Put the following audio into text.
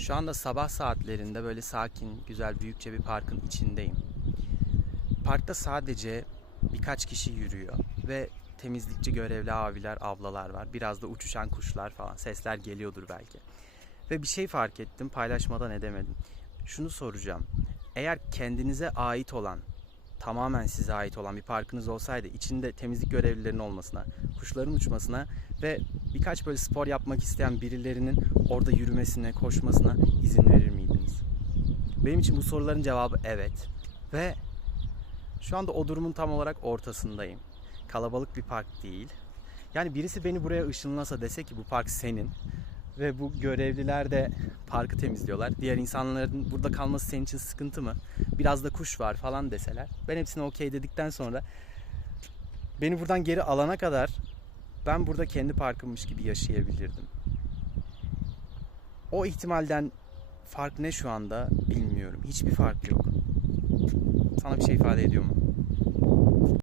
Şu anda sabah saatlerinde böyle sakin, güzel, büyükçe bir parkın içindeyim. Parkta sadece birkaç kişi yürüyor ve temizlikçi görevli abiler, ablalar var. Biraz da uçuşan kuşlar falan. Sesler geliyordur belki. Ve bir şey fark ettim, paylaşmadan edemedim. Şunu soracağım. Eğer kendinize ait olan, tamamen size ait olan bir parkınız olsaydı, içinde temizlik görevlilerinin olmasına, kuşların uçmasına ve birkaç böyle spor yapmak isteyen birilerinin orada yürümesine, koşmasına izin verir miydiniz? Benim için bu soruların cevabı evet. Ve şu anda o durumun tam olarak ortasındayım. Kalabalık bir park değil. Yani birisi beni buraya ışınlasa dese ki bu park senin ve bu görevliler de parkı temizliyorlar. Diğer insanların burada kalması senin için sıkıntı mı? Biraz da kuş var falan deseler. Ben hepsine okey dedikten sonra beni buradan geri alana kadar ben burada kendi parkımmış gibi yaşayabilirdim. O ihtimalden fark ne şu anda bilmiyorum. Hiçbir fark yok. Sana bir şey ifade ediyor mu?